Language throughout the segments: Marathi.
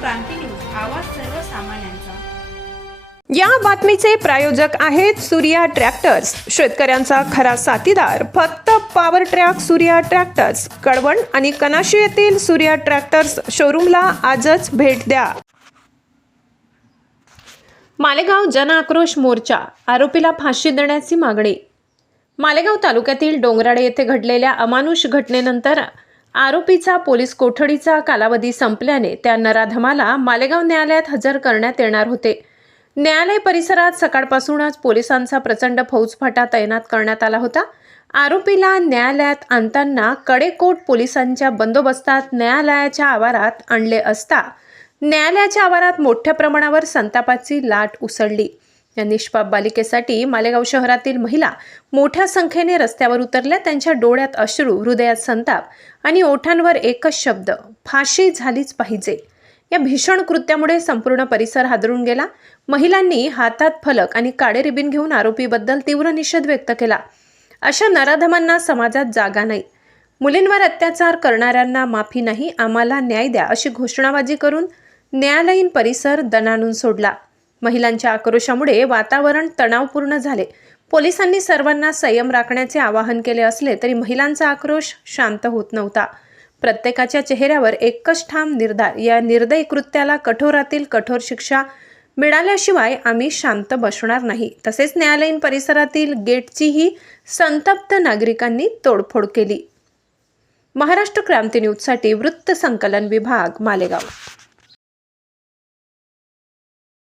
क्रांती न्यूज आवाज सर्वसामान्यांचा या बातमीचे प्रायोजक आहेत सूर्या ट्रॅक्टर्स. शेतकऱ्यांचा खरा साथीदार. फक्त power track Surya tractors Kalwan आणि कनाशी येथील सूर्या ट्रॅक्टर्स शोरूमला आजच भेट द्या. मालेगाव जन आक्रोश मोर्चा. आरोपीला फाशी देण्याची मागणी. मालेगाव तालुक्यातील डोंगराडे येथे घडलेल्या अमानुष घटनेनंतर आरोपीचा पोलीस कोठडीचा कालावधी संपल्याने त्या नराधमाला मालेगाव न्यायालयात हजर करण्यात येणार होते. न्यायालय परिसरात सकाळपासूनच पोलिसांचा प्रचंड फौजफाटा तैनात करण्यात आला होता. आरोपीला न्यायालयात आणताना कडेकोट पोलिसांच्या बंदोबस्तात न्यायालयाच्या आवारात आणले असता न्यायालयाच्या आवारात मोठ्या प्रमाणावर संतापाची लाट उसळली. या निष्पाप बालिकेसाठी मालेगाव शहरातील महिला मोठ्या संख्येने रस्त्यावर उतरल्या. त्यांच्या डोळ्यात अश्रू हृदयात संताप आणि ओठांवर एकच शब्द फाशी झालीच पाहिजे. या भीषण कृत्यामुळे संपूर्ण परिसर हादरून गेला. महिलांनी हातात फलक आणि काळे रिबीन घेऊन आरोपीबद्दल तीव्र निषेध व्यक्त केला. अशा नराधमांना समाजात जागा नाही. मुलींवर अत्याचार करणाऱ्यांना माफी नाही. आम्हाला न्याय द्या अशी घोषणाबाजी करून न्यायालयीन परिसर दणाणून सोडला. महिलांच्या आक्रोशामुळे वातावरण तणावपूर्ण झाले. पोलिसांनी सर्वांना संयम राखण्याचे आवाहन केले असले तरी महिलांचा आक्रोश शांत होत नव्हता. प्रत्येकाच्या चेहऱ्यावर एकच ठाम निर्धार या निर्दयी कृत्याला कठोरातील कठोर शिक्षा मिळाल्याशिवाय आम्ही शांत बसणार नाही. तसेच न्यायालयीन परिसरातील गेटचीही संतप्त नागरिकांनी तोडफोड केली. महाराष्ट्र क्रांती न्यूजसाठी वृत्त संकलन विभाग मालेगाव.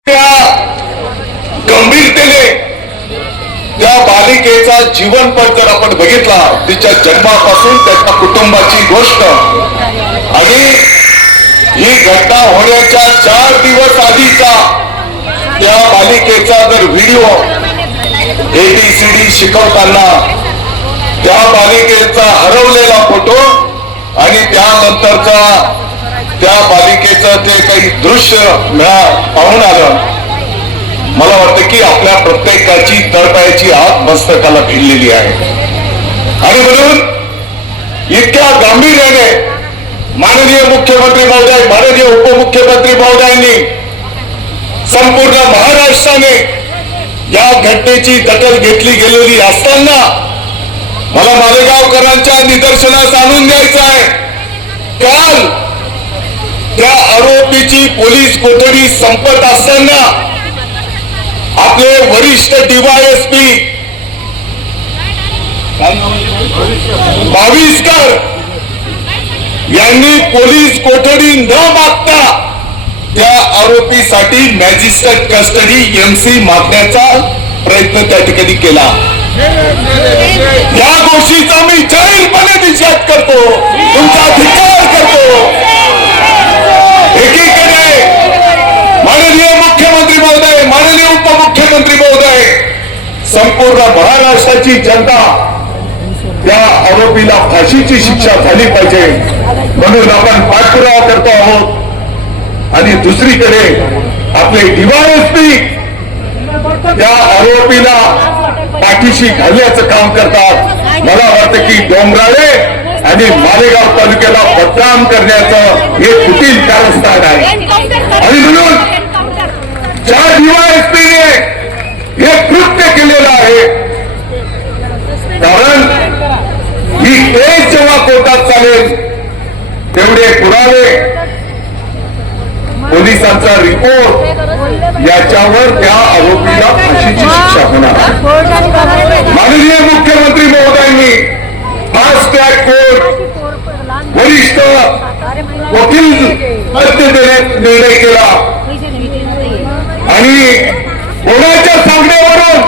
त्या गंभीरतेने त्या बालिकेचा जीवनपट जर आपण बघितला. तिच्या जन्मापासून त्याच्या कुटुंबाची गोष्ट. आणि ही घटना होण्याच्या चार दिवस आधीचा त्या बालिकेचा जर व्हिडिओ एबीसीडी शिकवताना त्या बालिकेचा हरवलेला फोटो आणि त्यानंतरचा त्या पालिकेचं जे काही दृश्य मिळा पाहून आलं. मला वाटतं की आपल्या प्रत्येकाची तळपायाची आत मस्तकाला भिडलेली आहे. आणि म्हणून इतक्या गांभीर्याने माननीय मुख्यमंत्री महोदय माननीय उपमुख्यमंत्री महोदयांनी संपूर्ण महाराष्ट्राने या घटनेची दखल घेतली गेलेली असताना मला मालेगावकरांच्या निदर्शनास आणून द्यायचं आहे. काल त्या आरोपीची पोलीस कोठडी संपत असताना आपले वरिष्ठ डीवायएसपी बावीसकर यांनी पोलीस कोठडी न मागता त्या आरोपीसाठी मॅजिस्ट्रेट कस्टडी एमसी मागण्याचा प्रयत्न त्या ठिकाणी केला. या गोष्टीचा मी जाहीरपणे निषेध करतो. तुमचा धिक्कार करतो. एकीकडे माननीय मुख्यमंत्री महोदय माननीय उपमुख्यमंत्री महोदय संपूर्ण महाराष्ट्राची जनता त्या आरोपीला फाशीची शिक्षा झाली पाहिजे म्हणून आपण पाठपुरावा करतो आहोत. आणि दुसरीकडे आपले डीवायएसपी त्या आरोपीला पाठीशी घालण्याचं काम करतात. मला वाटतं की डोंगराळे आणि मालेगाव तालुक्याला बदनाम करण्याचं हे कुटील कारस्थान आहे. आणि म्हणून ज्या डीवायएसपीने हे कृत्य केलेलं आहे कारण ही केस जेव्हा कोर्टात चालेल तेवढे पुरावे पोलिसांचा रिपोर्ट याच्यावर त्या आरोपीला फाशीची शिक्षा होणार आहे. माननीय मुख्यमंत्री महोदयांनी फास्ट ट्रॅक कोर्ट वरिष्ठ वकील निर्णय केला. आणि कोणाच्या सांगण्यावरून?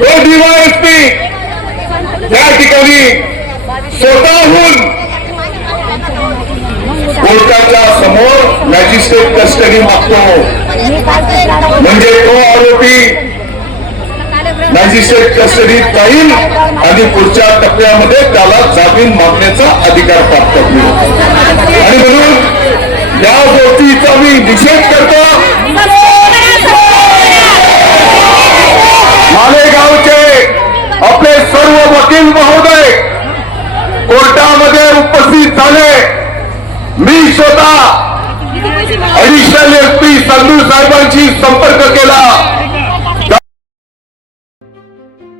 तो डीवायएसपी या ठिकाणी स्वतःहून कोर्टाच्या समोर मॅजिस्ट्रेट कस्टडी मागतो. म्हणजे तो आरोपी मॅजिस्ट्रेट कस्टडीत जाईल आणि पुढच्या टप्प्यामध्ये त्याला जामीन मागण्याचा अधिकार प्राप्त होईल. आणि म्हणून या गोष्टीचा मी निषेध करतो. मालेगावचे आपले सर्व वकील महोदय कोर्टामध्ये उपस्थित झाले. मी स्वतः अडिशनल एस पी संधू साहेबांशी संपर्क केला.